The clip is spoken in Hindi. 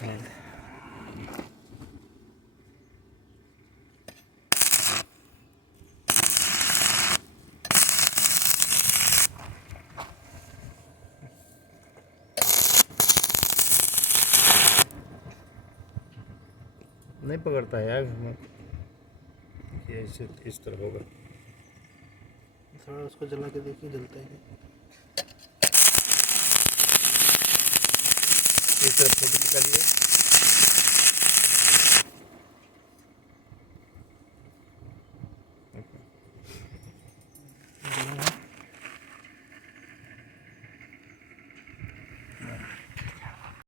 नहीं पकड़ता है यार, ये इस तरह होगा। थोड़ा उसको जला के देखिए जलता है क्या। इस तरह फोटो निकालिए।